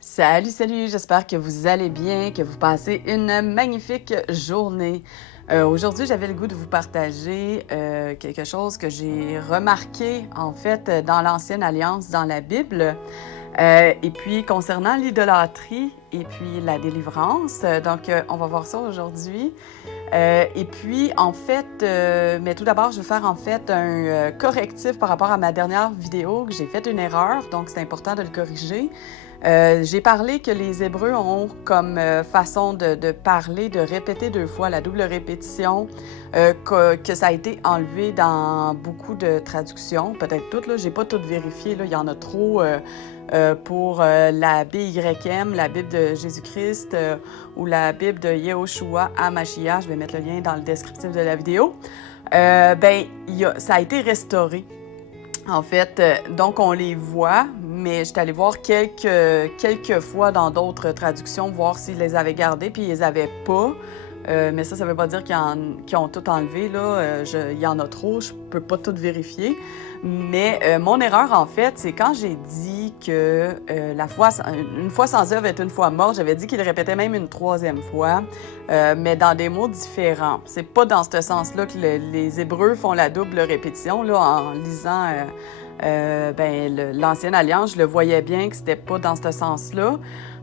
Salut, salut, j'espère que vous allez bien, que vous passez une magnifique journée. Aujourd'hui, j'avais le goût de vous partager quelque chose que j'ai remarqué en fait dans l'Ancienne Alliance, dans la Bible, et puis concernant l'idolâtrie et puis la délivrance. Donc, on va voir ça aujourd'hui. Et puis, en fait, mais tout d'abord, je vais faire en fait un correctif par rapport à ma dernière vidéo, que j'ai fait une erreur, donc c'est important de le corriger. J'ai parlé que les Hébreux ont comme façon de parler, de répéter deux fois, la double répétition, que ça a été enlevé dans beaucoup de traductions, peut-être toutes, là, j'ai pas toutes vérifié, là, il y en a trop pour la BYM, la Bible de Jésus-Christ, ou la Bible de Yehoshua HaMashiach, je vais mettre le lien dans le descriptif de la vidéo. Ça a été restauré. En fait, donc on les voit, mais j'étais allée voir quelques fois dans d'autres traductions, voir s'ils les avaient gardés, puis ils les avaient pas. Mais ça veut pas dire qu'ils ont tout enlevé, là. Il y en a trop, je peux pas tout vérifier. Mais mon erreur, en fait, c'est quand j'ai dit que une fois sans œuvre est une fois morte, j'avais dit qu'il répétait même une troisième fois, mais dans des mots différents. C'est pas dans ce sens-là que les Hébreux font la double répétition, là, en lisant l'Ancienne Alliance, je le voyais bien que c'était pas dans ce sens-là.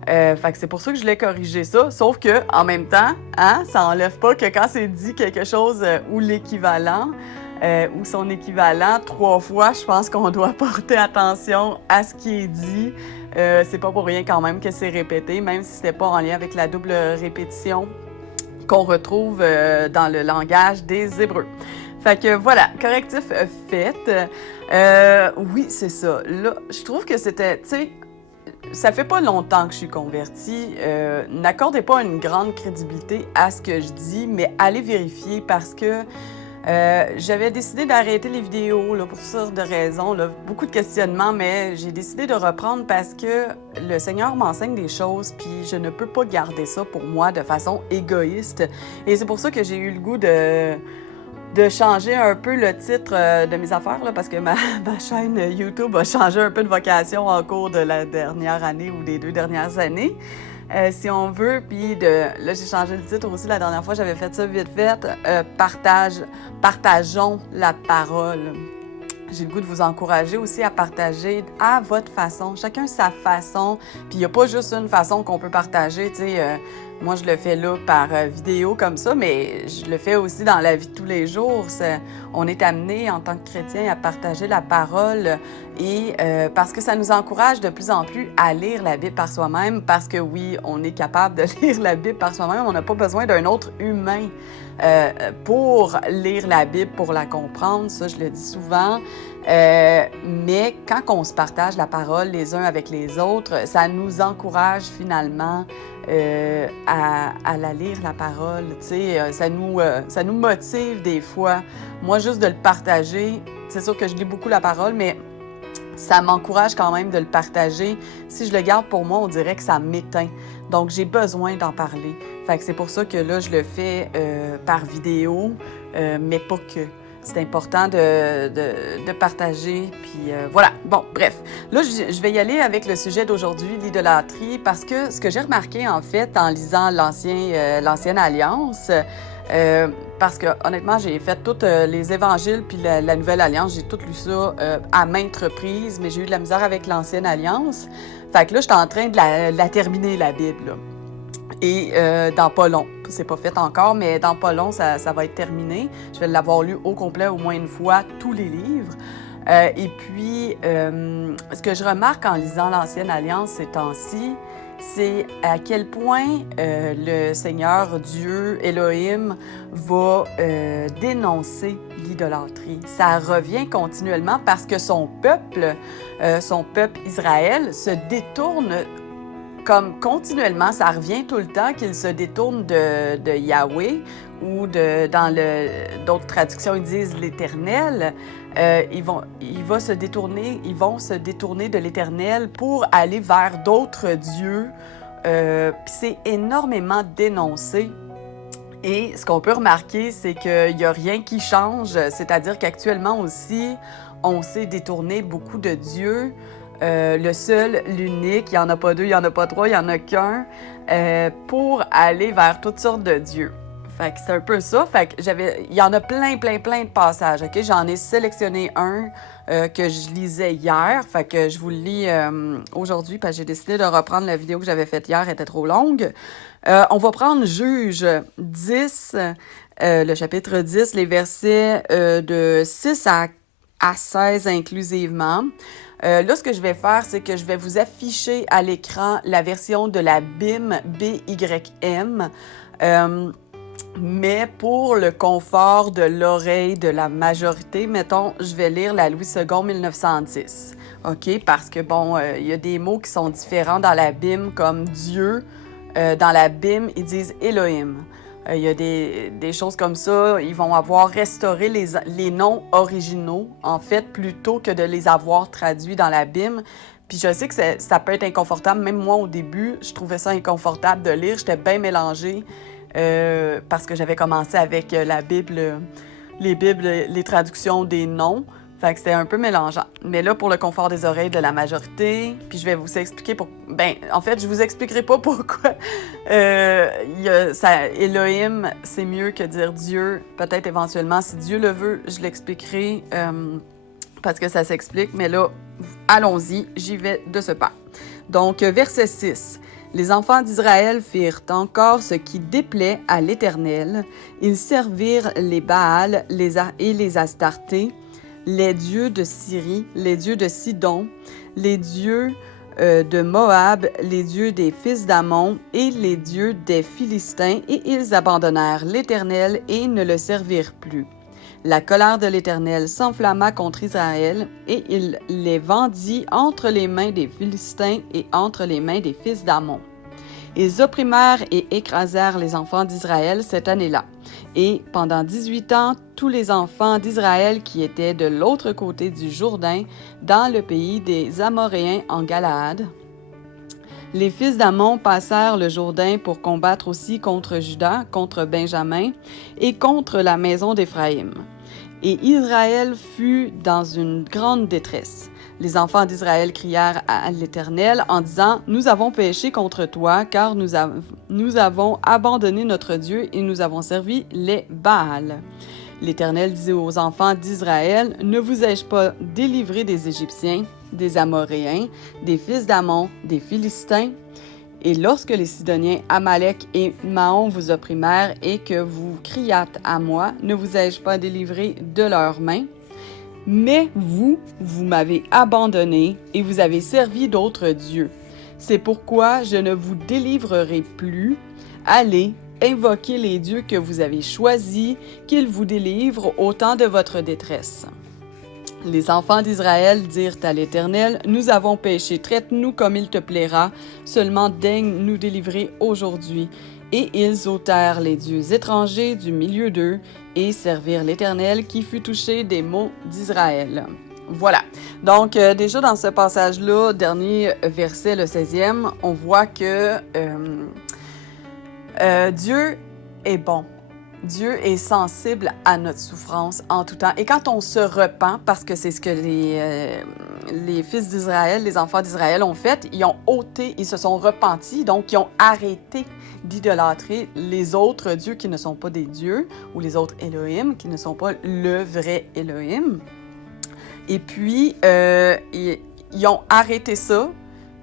Fait que c'est pour ça que je l'ai corrigé ça. Sauf que, en même temps, hein, ça enlève pas que quand c'est dit quelque chose ou l'équivalent, ou son équivalent trois fois, je pense qu'on doit porter attention à ce qui est dit. C'est pas pour rien quand même que c'est répété, même si c'était pas en lien avec la double répétition qu'on retrouve dans le langage des Hébreux. Fait que voilà, correctif fait. Oui, c'est ça. Là, je trouve que c'était, tu sais, ça fait pas longtemps que je suis convertie. N'accordez pas une grande crédibilité à ce que je dis, mais allez vérifier parce que j'avais décidé d'arrêter les vidéos là, pour toutes sortes de raisons, là, beaucoup de questionnements, mais j'ai décidé de reprendre parce que le Seigneur m'enseigne des choses, puis je ne peux pas garder ça pour moi de façon égoïste. Et c'est pour ça que j'ai eu le goût de changer un peu le titre de mes affaires, là, parce que ma chaîne YouTube a changé un peu de vocation en cours de la dernière année ou des 2 dernières années. Si on veut, puis là j'ai changé le titre aussi la dernière fois, j'avais fait ça vite fait, partageons la parole. J'ai le goût de vous encourager aussi à partager à votre façon, chacun sa façon, puis il n'y a pas juste une façon qu'on peut partager, tu sais, moi je le fais là par vidéo comme ça, mais je le fais aussi dans la vie de tous les jours. On est amené en tant que chrétien à partager la parole et parce que ça nous encourage de plus en plus à lire la Bible par soi-même, parce que oui, on est capable de lire la Bible par soi-même, on n'a pas besoin d'un autre humain pour lire la Bible, pour la comprendre, ça je le dis souvent. Mais quand on se partage la parole les uns avec les autres, ça nous encourage finalement à la lire, la parole. Tu sais, ça nous motive des fois. Moi, juste de le partager, c'est sûr que je lis beaucoup la parole, mais ça m'encourage quand même de le partager. Si je le garde pour moi, on dirait que ça m'éteint. Donc, j'ai besoin d'en parler. Fait que c'est pour ça que là, je le fais par vidéo, mais pas que. C'est important de partager. Puis voilà. Bon, bref. Là, je vais y aller avec le sujet d'aujourd'hui, l'idolâtrie, parce que ce que j'ai remarqué, en fait, en lisant l'Ancienne Alliance, parce que honnêtement, j'ai fait tous les évangiles puis la Nouvelle Alliance, j'ai tout lu ça à maintes reprises, mais j'ai eu de la misère avec l'Ancienne Alliance. Fait que là, je suis en train de la terminer, la Bible, là. Et dans pas long, c'est pas fait encore, mais dans pas long, ça va être terminé. Je vais l'avoir lu au complet au moins une fois, tous les livres. Et puis, ce que je remarque en lisant l'Ancienne Alliance ces temps-ci, c'est à quel point le Seigneur Dieu, Elohim, va dénoncer l'idolâtrie. Ça revient continuellement parce que son peuple Israël, se détourne comme continuellement, ça revient tout le temps qu'il se détourne de Yahweh ou dans d'autres traductions, ils disent l'Éternel. Ils vont se détourner de l'Éternel pour aller vers d'autres dieux. Puis c'est énormément dénoncé. Et ce qu'on peut remarquer, c'est qu'il n'y a rien qui change, c'est-à-dire qu'actuellement aussi, on s'est détourné beaucoup de dieux. le seul, l'unique, il n'y en a pas deux, il n'y en a pas trois, il n'y en a qu'un, pour aller vers toutes sortes de dieux. Fait que c'est un peu ça. Fait que il y en a plein de passages, OK? J'en ai sélectionné un que je lisais hier. Fait que je vous le lis aujourd'hui parce que j'ai décidé de reprendre la vidéo que j'avais faite hier, elle était trop longue. On va prendre Juge 10, le chapitre 10, les versets de 6 à 16 inclusivement. Là, ce que je vais faire, c'est que je vais vous afficher à l'écran la version de la BIM BYM. Mais pour le confort de l'oreille de la majorité, mettons, je vais lire la Louis II 1910. OK? Parce que, bon, il y a des mots qui sont différents dans la BIM, comme Dieu. Dans la BIM, ils disent Elohim. Il y a des choses comme ça. Ils vont avoir restauré les noms originaux, en fait, plutôt que de les avoir traduits dans la BIM. Puis je sais que ça peut être inconfortable. Même moi, au début, je trouvais ça inconfortable de lire. J'étais bien mélangée. Parce que j'avais commencé avec la Bible, les traductions des noms. Fait que c'était un peu mélangeant. Mais là, pour le confort des oreilles de la majorité, puis je vais vous expliquer en fait, je vous expliquerai pas pourquoi Elohim, c'est mieux que dire Dieu. Peut-être éventuellement, si Dieu le veut, je l'expliquerai parce que ça s'explique. Mais là, allons-y, j'y vais de ce pas. Donc, verset 6. Les enfants d'Israël firent encore ce qui déplaît à l'Éternel. Ils servirent les Baals et les Astartés, les dieux de Syrie, les dieux de Sidon, les dieux de Moab, les dieux des fils d'Ammon et les dieux des Philistins, et ils abandonnèrent l'Éternel et ne le servirent plus. La colère de l'Éternel s'enflamma contre Israël, et il les vendit entre les mains des Philistins et entre les mains des fils d'Ammon. Ils opprimèrent et écrasèrent les enfants d'Israël cette année-là. Et pendant 18 ans, tous les enfants d'Israël qui étaient de l'autre côté du Jourdain, dans le pays des Amoréens en Galaad, les fils d'Ammon passèrent le Jourdain pour combattre aussi contre Juda, contre Benjamin et contre la maison d'Éphraïm. Et Israël fut dans une grande détresse. Les enfants d'Israël crièrent à l'Éternel en disant « Nous avons péché contre toi, car nous avons abandonné notre Dieu et nous avons servi les Baals. » L'Éternel disait aux enfants d'Israël « Ne vous ai-je pas délivré des Égyptiens, des Amoréens, des fils d'Ammon, des Philistins? Et lorsque les Sidoniens, Amalek et Maon vous opprimèrent et que vous criâtes à moi, ne vous ai-je pas délivré de leurs mains? Mais vous m'avez abandonné et vous avez servi d'autres dieux. C'est pourquoi je ne vous délivrerai plus. Allez, invoquez les dieux que vous avez choisis, qu'ils vous délivrent au temps de votre détresse. » Les enfants d'Israël dirent à l'Éternel, « Nous avons péché, traite-nous comme il te plaira, seulement daigne nous délivrer aujourd'hui. » Et ils ôtèrent les dieux étrangers du milieu d'eux et servirent l'Éternel qui fut touché des maux d'Israël. Voilà. Donc, déjà dans ce passage-là, dernier verset, le 16e, on voit que Dieu est bon. Dieu est sensible à notre souffrance en tout temps. Et quand on se repent, parce que c'est ce que les fils d'Israël, les enfants d'Israël ont fait, ils ont ôté, ils se sont repentis, donc ils ont arrêté d'idolâtrer les autres dieux qui ne sont pas des dieux, ou les autres Elohim qui ne sont pas le vrai Elohim. Et puis, ils ont arrêté ça,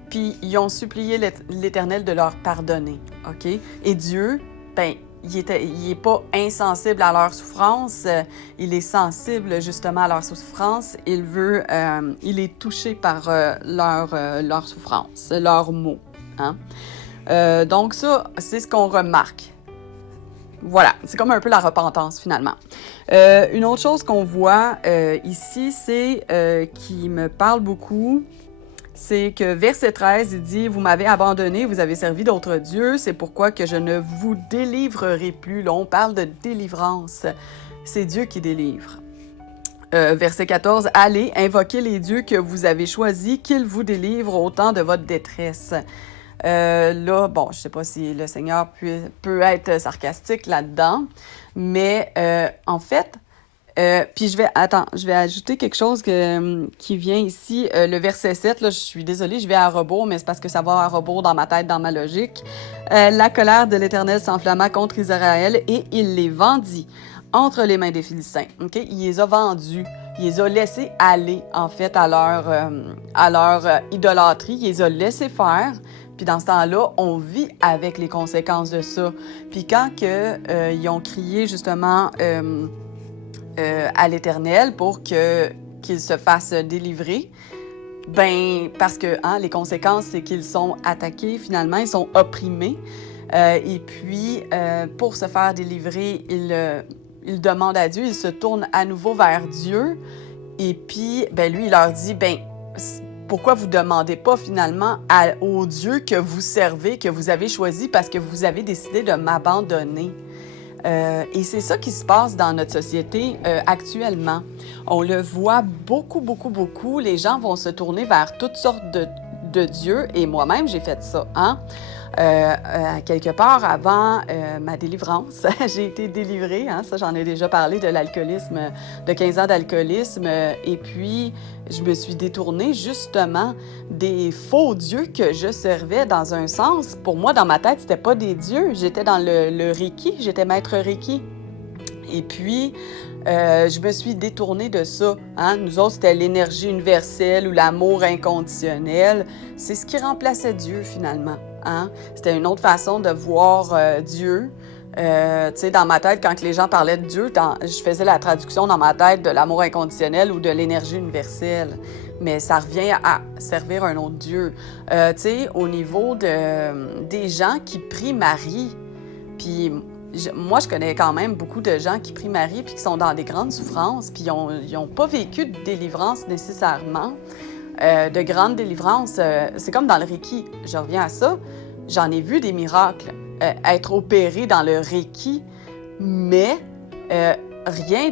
puis ils ont supplié l'Éternel de leur pardonner, OK? Et Dieu, il n'est pas insensible à leur souffrance, il est sensible justement à leur souffrance, il est touché par leur souffrance, leurs maux. Hein? Donc ça, c'est ce qu'on remarque. Voilà, c'est comme un peu la repentance finalement. Une autre chose qu'on voit ici, c'est qui me parle beaucoup, c'est que verset 13, il dit « Vous m'avez abandonné, vous avez servi d'autres dieux, c'est pourquoi que je ne vous délivrerai plus. » Là, on parle de délivrance. C'est Dieu qui délivre. Verset 14, « Allez, invoquez les dieux que vous avez choisis, qu'ils vous délivrent au temps de votre détresse. » Là, bon, je ne sais pas si le Seigneur peut être sarcastique là-dedans, mais en fait, Puis je vais ajouter quelque chose qui vient ici, le verset 7, là, je suis désolée, je vais à rebours, mais c'est parce que ça va à rebours dans ma tête, dans ma logique. La colère de l'Éternel s'enflamma contre Israël et il les vendit entre les mains des Philistins. Okay? Il les a vendus, il les a laissés aller, en fait, à leur idolâtrie, il les a laissés faire. Puis dans ce temps-là, on vit avec les conséquences de ça. Puis quand ils ont crié justement à l'Éternel pour qu'il se fasse délivrer, ben parce que les conséquences, c'est qu'ils sont attaqués finalement, ils sont opprimés. Et puis, pour se faire délivrer, ils demandent à Dieu, ils se tournent à nouveau vers Dieu. Et puis, ben lui, il leur dit, ben pourquoi vous ne demandez pas finalement au Dieu que vous servez, que vous avez choisi parce que vous avez décidé de m'abandonner? Et c'est ça qui se passe dans notre société actuellement. On le voit beaucoup, beaucoup, beaucoup. Les gens vont se tourner vers toutes sortes de dieux. Et moi-même, j'ai fait ça. Quelque part avant ma délivrance, j'ai été délivrée. Ça, j'en ai déjà parlé de l'alcoolisme, de 15 ans d'alcoolisme. Et puis, je me suis détournée justement des faux dieux que je servais dans un sens. Pour moi, dans ma tête, c'était pas des dieux. J'étais dans le Reiki, j'étais maître Reiki. Et puis, je me suis détournée de ça. Nous autres, c'était l'énergie universelle ou l'amour inconditionnel. C'est ce qui remplaçait Dieu, finalement. C'était une autre façon de voir Dieu. Dans ma tête, quand les gens parlaient de Dieu, je faisais la traduction dans ma tête de l'amour inconditionnel ou de l'énergie universelle. Mais ça revient à servir un autre Dieu. Au niveau des gens qui prient Marie, puis moi, je connais quand même beaucoup de gens qui prient Marie puis qui sont dans des grandes souffrances, puis ils n'ont pas vécu de délivrance nécessairement. De grandes délivrances, c'est comme dans le Reiki. Je reviens à ça. J'en ai vu des miracles être opérés dans le Reiki, mais rien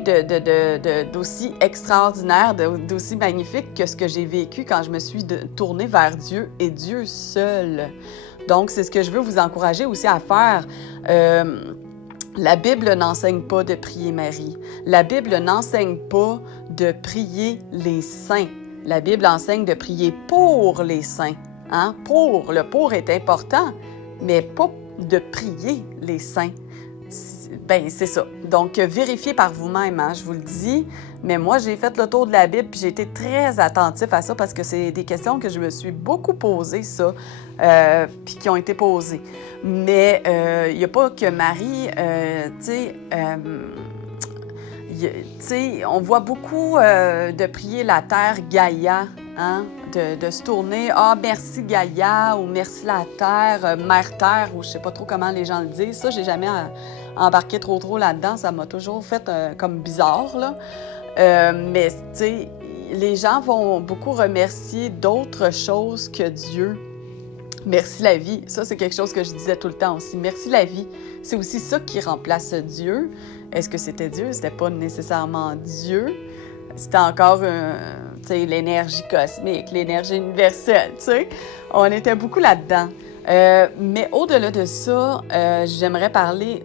d'aussi extraordinaire, d'aussi magnifique que ce que j'ai vécu quand je me suis tournée vers Dieu et Dieu seul. Donc, c'est ce que je veux vous encourager aussi à faire. La Bible n'enseigne pas de prier Marie. La Bible n'enseigne pas de prier les saints. La Bible enseigne de prier pour les saints. Le pour est important, mais pas de prier les saints. C'est ça. Donc, vérifiez par vous-même, je vous le dis. Mais moi, j'ai fait le tour de la Bible, puis j'ai été très attentif à ça parce que c'est des questions que je me suis beaucoup posées, ça, puis qui ont été posées. Mais il n'y a pas que Marie, on voit beaucoup de prier la terre Gaïa, de se tourner « Ah, merci Gaïa » ou « Merci la terre »,« Mère Terre » ou je sais pas trop comment les gens le disent. Ça, j'ai jamais embarqué trop là-dedans. Ça m'a toujours fait comme bizarre, là. Mais, tu sais, les gens vont beaucoup remercier d'autres choses que Dieu. Merci la vie. Ça, c'est quelque chose que je disais tout le temps aussi. Merci la vie. C'est aussi ça qui remplace Dieu. Est-ce que c'était Dieu? C'était pas nécessairement Dieu. C'était encore l'énergie cosmique, l'énergie universelle. On était beaucoup là-dedans. Mais au-delà de ça, j'aimerais parler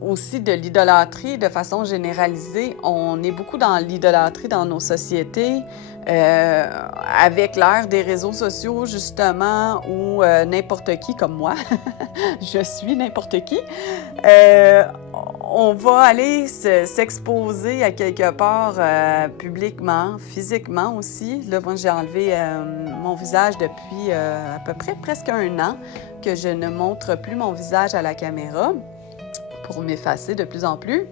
aussi de l'idolâtrie de façon généralisée. On est beaucoup dans l'idolâtrie dans nos sociétés, avec l'ère des réseaux sociaux, justement, où n'importe qui, comme moi, je suis n'importe qui, on va aller s'exposer à quelque part publiquement, physiquement aussi. Là, moi, j'ai enlevé mon visage depuis à peu près presque 1 an que je ne montre plus mon visage à la caméra pour m'effacer de plus en plus.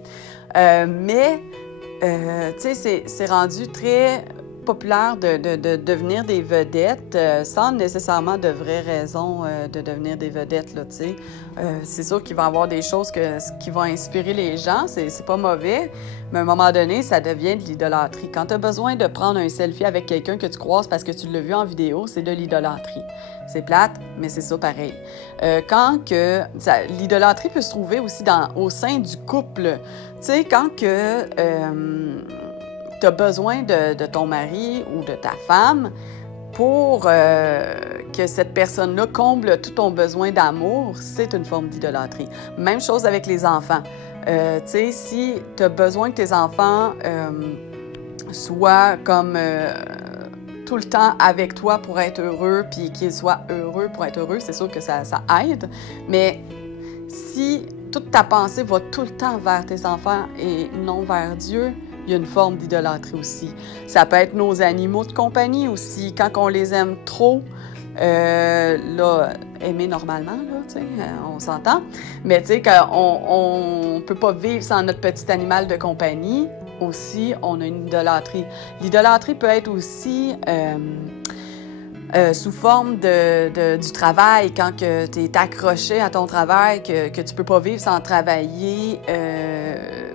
Mais, tu sais, c'est rendu très populaire de devenir des vedettes sans nécessairement de vraies raisons de devenir des vedettes, là, tu sais. C'est sûr qu'il va y avoir des choses qui vont inspirer les gens, c'est pas mauvais, mais à un moment donné, ça devient de l'idolâtrie. Quand tu as besoin de prendre un selfie avec quelqu'un que tu croises parce que tu l'as vu en vidéo, c'est de l'idolâtrie. C'est plate, mais c'est ça pareil. L'idolâtrie peut se trouver aussi au sein du couple. Tu sais, quand que tu as besoin de ton mari ou de ta femme pour que cette personne-là comble tout ton besoin d'amour, c'est une forme d'idolâtrie. Même chose avec les enfants. Tu sais, si tu as besoin que tes enfants soient comme tout le temps avec toi pour être heureux, puis qu'ils soient heureux pour être heureux, c'est sûr que ça aide. Mais si toute ta pensée va tout le temps vers tes enfants et non vers Dieu, il y a une forme d'idolâtrie aussi. Ça peut être nos animaux de compagnie aussi. Quand on les aime trop, là, aimer normalement, là, tu sais, on s'entend. Mais tu sais, on ne peut pas vivre sans notre petit animal de compagnie. Aussi, on a une idolâtrie. L'idolâtrie peut être aussi sous forme du travail, quand tu es accroché à ton travail, que tu ne peux pas vivre sans travailler,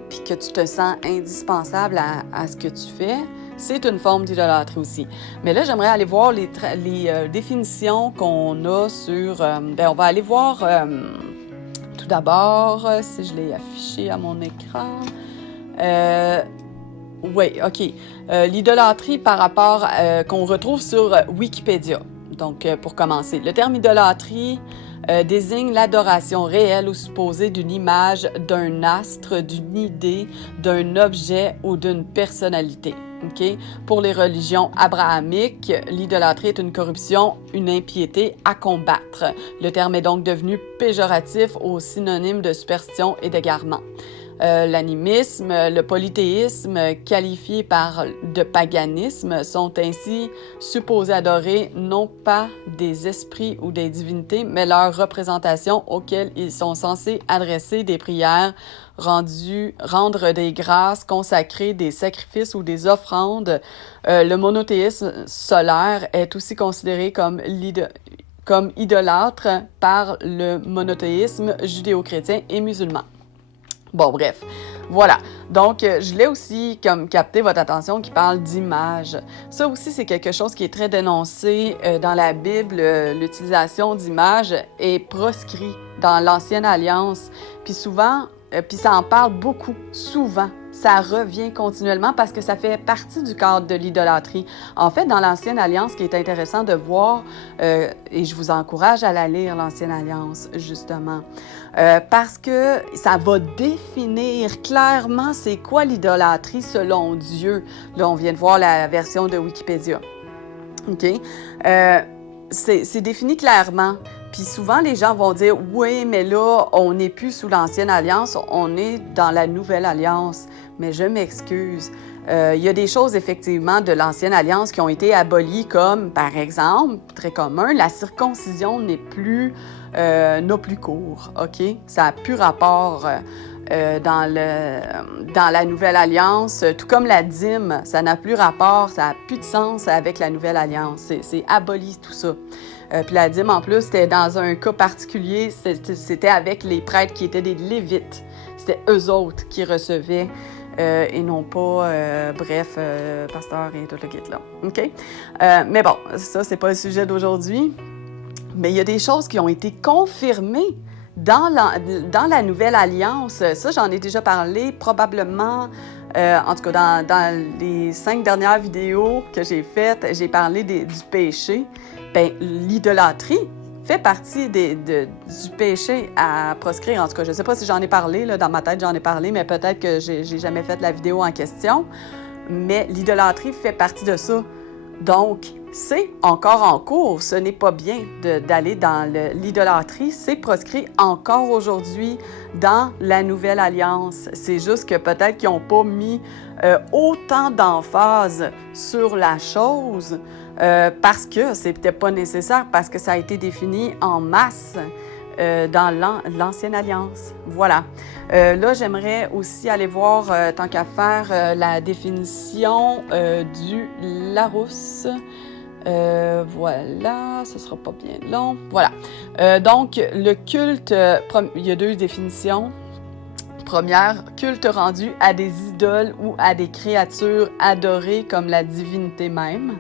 puis que tu te sens indispensable à ce que tu fais. C'est une forme d'idolâtrie aussi. Mais là, j'aimerais aller voir les définitions qu'on a sur... on va aller voir tout d'abord, si je l'ai affiché à mon écran. Oui, OK. L'idolâtrie par rapport qu'on retrouve sur Wikipédia. Donc, pour commencer, le terme idolâtrie désigne l'adoration réelle ou supposée d'une image, d'un astre, d'une idée, d'un objet ou d'une personnalité. Okay? Pour les religions abrahamiques, l'idolâtrie est une corruption, une impiété à combattre. Le terme est donc devenu péjoratif au synonyme de superstition et d'égarement. L'animisme, le polythéisme, qualifiés de paganisme, sont ainsi supposés adorer non pas des esprits ou des divinités, mais leurs représentations auxquelles ils sont censés adresser des prières, rendre des grâces, consacrer des sacrifices ou des offrandes. Le monothéisme solaire est aussi considéré comme idolâtre par le monothéisme judéo-chrétien et musulman. Bon, bref, voilà. Donc, je voulais aussi comme capter votre attention qui parle d'image. Ça aussi, c'est quelque chose qui est très dénoncé dans la Bible. L'utilisation d'images est proscrit dans l'Ancienne Alliance. Puis souvent, puis ça en parle beaucoup, souvent. Ça revient continuellement parce que ça fait partie du cadre de l'idolâtrie. En fait, dans l'Ancienne Alliance, ce qui est intéressant de voir, et je vous encourage à la lire, l'Ancienne Alliance, justement, parce que ça va définir clairement c'est quoi l'idolâtrie selon Dieu. Là, on vient de voir la version de Wikipédia. OK? C'est défini clairement. Puis souvent, les gens vont dire « Oui, mais là, on n'est plus sous l'Ancienne Alliance, on est dans la Nouvelle Alliance. » Mais je m'excuse. Il y a des choses, effectivement, de l'Ancienne Alliance qui ont été abolies, comme, par exemple, très commun, la circoncision n'a plus cours, OK? Ça n'a plus rapport dans la Nouvelle Alliance, tout comme la dîme, ça n'a plus rapport, ça n'a plus de sens avec la Nouvelle Alliance. C'est aboli, tout ça. Puis la dîme, en plus, c'était dans un cas particulier, c'était avec les prêtres qui étaient des Lévites. C'était eux autres qui recevaient et non pas, pasteur et tout le kit là. OK? Mais bon, ça, c'est pas le sujet d'aujourd'hui. Mais il y a des choses qui ont été confirmées dans la Nouvelle Alliance. Ça, j'en ai déjà parlé probablement, en tout cas dans les 5 dernières vidéos que j'ai faites, j'ai parlé du péché. Bien, l'idolâtrie fait partie du péché à proscrire. En tout cas, je ne sais pas si j'en ai parlé, là, dans ma tête j'en ai parlé, mais peut-être que j'ai jamais fait la vidéo en question. Mais l'idolâtrie fait partie de ça. Donc, c'est encore en cours. Ce n'est pas bien d'aller dans l'idolâtrie. C'est proscrit encore aujourd'hui dans la Nouvelle Alliance. C'est juste que peut-être qu'ils n'ont pas mis autant d'emphase sur la chose parce que c'était pas nécessaire, parce que ça a été défini en masse dans l'Ancienne Alliance. Voilà. Là, j'aimerais aussi aller voir, tant qu'à faire, la définition du Larousse. Voilà, ce sera pas bien long. Voilà. Donc, le culte, il y a 2 définitions. Première, culte rendu à des idoles ou à des créatures adorées comme la divinité même.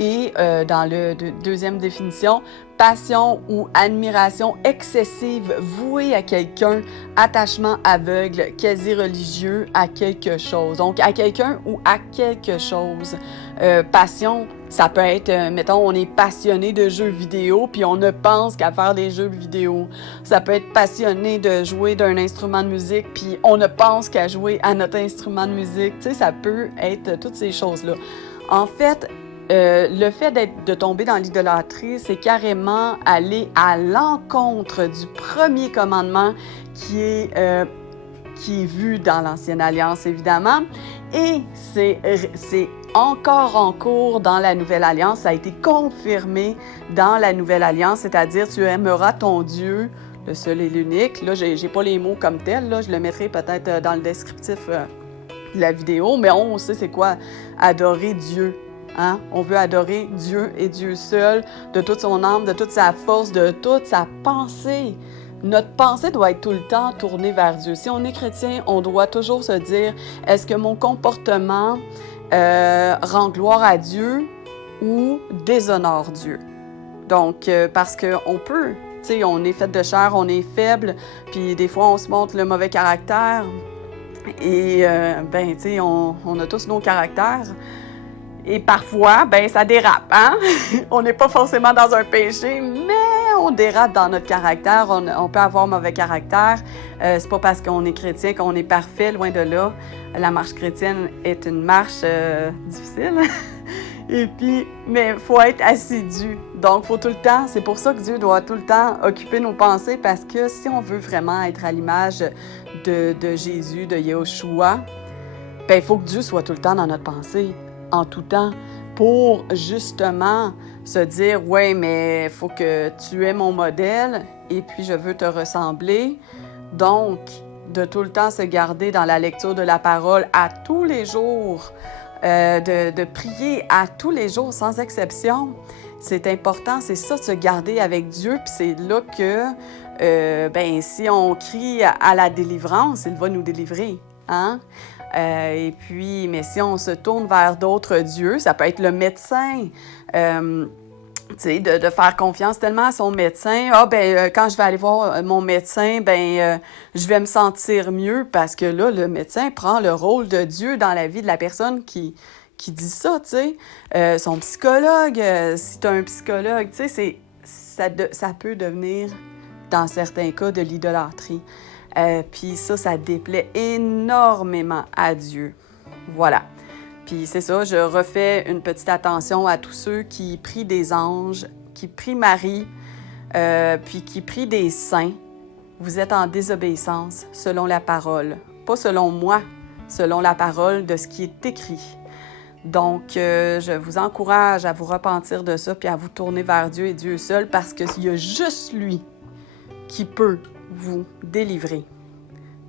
Et dans la deuxième définition, passion ou admiration excessive vouée à quelqu'un, attachement aveugle, quasi religieux à quelque chose. Donc, à quelqu'un ou à quelque chose. Passion, ça peut être, mettons, on est passionné de jeux vidéo, puis on ne pense qu'à faire des jeux vidéo. Ça peut être passionné de jouer d'un instrument de musique, puis on ne pense qu'à jouer à notre instrument de musique. Tu sais, ça peut être toutes ces choses-là. En fait, le fait de tomber dans l'idolâtrie, c'est carrément aller à l'encontre du premier commandement qui est vu dans l'Ancienne Alliance, évidemment, et c'est encore en cours dans la Nouvelle Alliance. Ça a été confirmé dans la Nouvelle Alliance, c'est-à-dire tu aimeras ton Dieu, le seul et l'unique. Là, j'ai pas les mots comme tels, là, je le mettrai peut-être dans le descriptif de la vidéo, mais on sait c'est quoi adorer Dieu. Hein? On veut adorer Dieu et Dieu seul, de toute son âme, de toute sa force, de toute sa pensée. Notre pensée doit être tout le temps tournée vers Dieu. Si on est chrétien, on doit toujours se dire, est-ce que mon comportement rend gloire à Dieu ou déshonore Dieu? Donc, parce qu'on peut, tu sais, on est fait de chair, on est faible, puis des fois, on se montre le mauvais caractère. Et, ben, tu sais, on a tous nos caractères. Et parfois, ben ça dérape, hein? On n'est pas forcément dans un péché, mais on dérape dans notre caractère. On peut avoir mauvais caractère. C'est pas parce qu'on est chrétien qu'on est parfait, loin de là. La marche chrétienne est une marche difficile. Et puis, mais il faut être assidu. Donc, il faut tout le temps, c'est pour ça que Dieu doit tout le temps occuper nos pensées, parce que si on veut vraiment être à l'image de Jésus, de Yahushua, ben il faut que Dieu soit tout le temps dans notre pensée, en tout temps, pour justement se dire, ouais, mais il faut que tu es mon modèle et puis je veux te ressembler. Donc, de tout le temps se garder dans la lecture de la parole à tous les jours, de prier à tous les jours sans exception. C'est important, c'est ça, de se garder avec Dieu. Puis c'est là que, ben, si on crie à la délivrance, il va nous délivrer, hein? Et puis, mais si on se tourne vers d'autres dieux, ça peut être le médecin, tu sais, de faire confiance tellement à son médecin. Ah, ben, quand je vais aller voir mon médecin, ben, je vais me sentir mieux, parce que là, le médecin prend le rôle de Dieu dans la vie de la personne qui dit ça, tu sais. Son psychologue, si tu as un psychologue, tu sais, ça peut devenir, dans certains cas, de l'idolâtrie. Puis ça déplaît énormément à Dieu. Voilà. Puis c'est ça, je refais une petite attention à tous ceux qui prient des anges, qui prient Marie, puis qui prient des saints. Vous êtes en désobéissance selon la parole. Pas selon moi, selon la parole de ce qui est écrit. Donc, je vous encourage à vous repentir de ça, puis à vous tourner vers Dieu et Dieu seul, parce qu'il y a juste lui qui peut vous délivrer,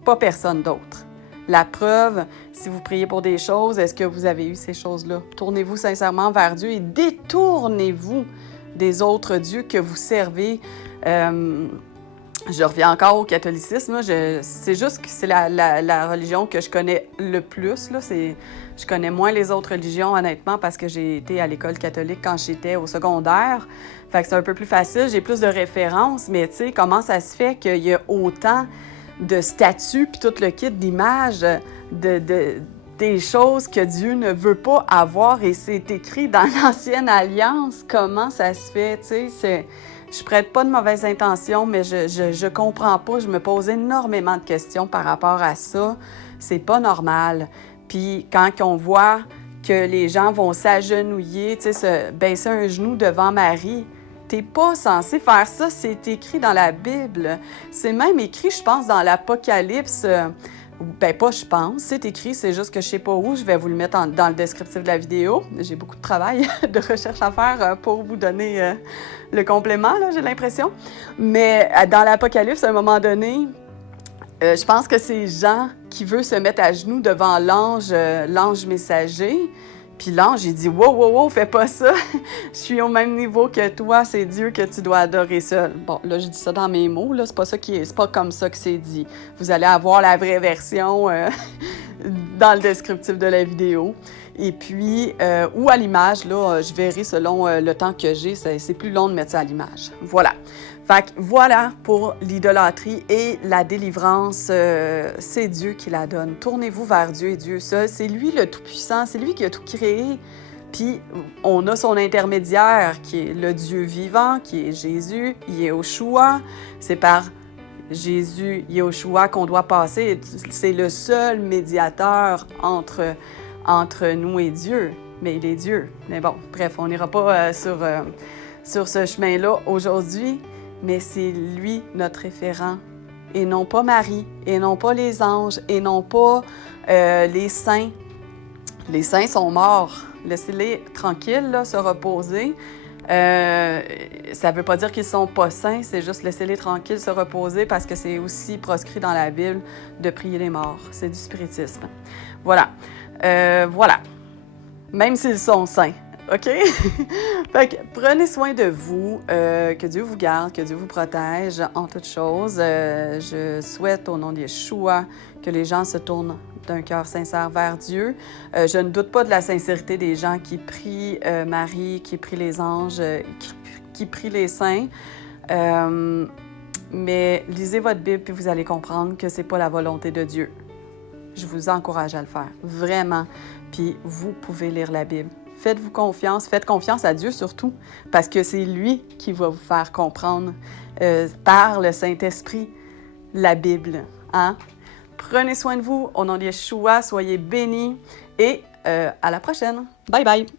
pas personne d'autre. La preuve, si vous priez pour des choses, est-ce que vous avez eu ces choses-là? Tournez-vous sincèrement vers Dieu et détournez-vous des autres dieux que vous servez. Je reviens encore au catholicisme. C'est juste que c'est la religion que je connais le plus. Là. Je connais moins les autres religions, honnêtement, parce que j'ai été à l'école catholique quand j'étais au secondaire. Fait que c'est un peu plus facile, j'ai plus de références, mais tu sais, comment ça se fait qu'il y a autant de statues puis tout le kit d'images des choses que Dieu ne veut pas avoir, et c'est écrit dans l'Ancienne Alliance? Comment ça se fait, tu sais? Je prête pas de mauvaises intentions, mais je comprends pas. Je me pose énormément de questions par rapport à ça. C'est pas normal. Puis quand on voit que les gens vont s'agenouiller, tu sais, se baisser un genou devant Marie, t'es pas censé faire ça. C'est écrit dans la Bible. C'est même écrit, je pense, dans l'Apocalypse. Ben pas je pense, c'est écrit, c'est juste que je sais pas où. Je vais vous le mettre dans le descriptif de la vidéo. J'ai beaucoup de travail de recherche à faire pour vous donner le complément, là, j'ai l'impression. Mais dans l'Apocalypse, à un moment donné, je pense que c'est Jean qui veut se mettre à genoux devant l'ange messager. Puis l'ange, il dit « Wow, wow, wow, fais pas ça! Je suis au même niveau que toi, c'est Dieu que tu dois adorer seul. » Bon, là, je dis ça dans mes mots, là, c'est pas comme ça que c'est dit. Vous allez avoir la vraie version dans le descriptif de la vidéo. Et puis, ou à l'image, là, je verrai selon le temps que j'ai, c'est plus long de mettre ça à l'image. Voilà. Fait que voilà pour l'idolâtrie et la délivrance, c'est Dieu qui la donne. Tournez-vous vers Dieu et Dieu seul. C'est lui le Tout-Puissant, c'est lui qui a tout créé. Puis, on a son intermédiaire, qui est le Dieu vivant, qui est Jésus, Yehoshua. C'est par Jésus, Yehoshua, qu'on doit passer. C'est le seul médiateur entre nous et Dieu. Mais il est Dieu. Mais bon, bref, on n'ira pas sur ce chemin-là aujourd'hui. Mais c'est lui, notre référent. Et non pas Marie, et non pas les anges, et non pas les saints. Les saints sont morts. Laissez-les tranquilles, là, se reposer. Ça ne veut pas dire qu'ils ne sont pas saints, c'est juste laissez-les tranquilles se reposer parce que c'est aussi proscrit dans la Bible de prier les morts. C'est du spiritisme. Voilà. Voilà. Même s'ils sont saints. OK? Fait que prenez soin de vous, que Dieu vous garde, que Dieu vous protège en toutes choses. Je souhaite au nom de Yeshua que les gens se tournent d'un cœur sincère vers Dieu. Je ne doute pas de la sincérité des gens qui prient Marie, qui prient les anges, qui prient les saints. Mais lisez votre Bible puis vous allez comprendre que c'est pas la volonté de Dieu. Je vous encourage à le faire, vraiment. Puis vous pouvez lire la Bible. Faites-vous confiance, faites confiance à Dieu surtout, parce que c'est lui qui va vous faire comprendre par le Saint-Esprit la Bible. Hein? Prenez soin de vous, au nom de Yeshua, soyez bénis et à la prochaine. Bye bye!